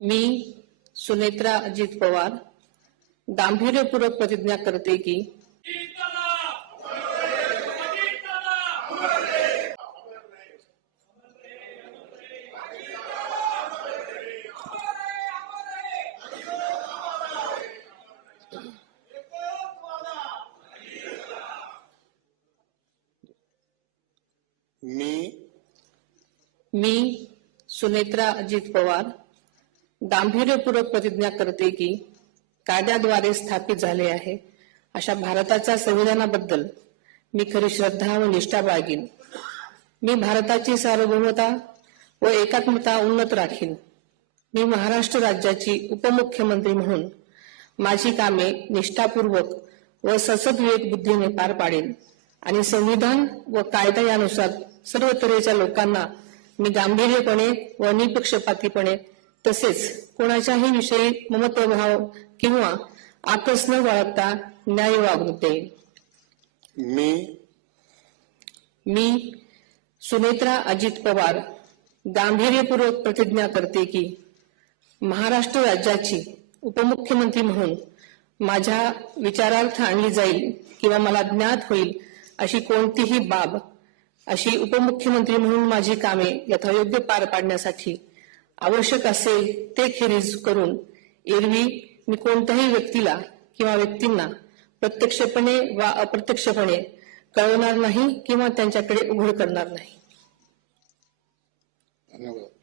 मी सुनेत्रा अजित पवार गांभीर्यपूर्वक प्रतिज्ञा करते की मी सुनेत्रा अजित पवार गांभीर्यपूर्वक प्रतिज्ञा करते की कायद्याद्वारे स्थापित झाले आहे अशा भारताच्या संविधानाबद्दल मी खरी श्रद्धा व निष्ठा बाळगीन. मी भारताची सार्वभौमता व एकात्मता उन्नत राखीन. मी महाराष्ट्र राज्याची उपमुख्यमंत्री म्हणून माझी कामे निष्ठापूर्वक व ससद्विवेक बुद्धीने पार पाडेन आणि संविधान व कायदा यानुसार सर्व तऱ्हेच्या लोकांना मी गांभीर्यपणे व निपक्षपातीपणे तसेच कोणाच्याही विषयी ममत्वभाव किंवा आकस न बाळगता न्याय वागणूक देईन. मी सुनेत्रा अजित पवार गांभीर्यपूर्वक प्रतिज्ञा करते की महाराष्ट्र राज्याची उपमुख्यमंत्री म्हणून माझ्या विचारार्थ आणली जाईल किंवा मला ज्ञात होईल अशी कोणतीही बाब अशी उपमुख्यमंत्री म्हणून माझी कामे यथायोग्य पार पाडण्यासाठी आवश्यक असेल ते खेरीज करून एरवी मी कोणत्याही व्यक्तीला किंवा व्यक्तींना प्रत्यक्षपणे वा अप्रत्यक्षपणे कळवणार नाही किंवा त्यांच्याकडे उघड करणार नाही. धन्यवाद.